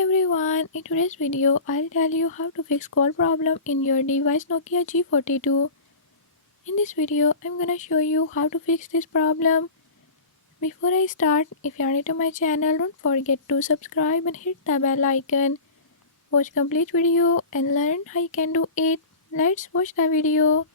everyone, in today's video I'll tell you how to fix call problem in your device Nokia G42. In this video I'm gonna show you how to fix this problem. Before I start, if you are new to my channel, don't forget to subscribe and hit the bell icon. Watch complete video and learn how you can do it. Let's watch the video.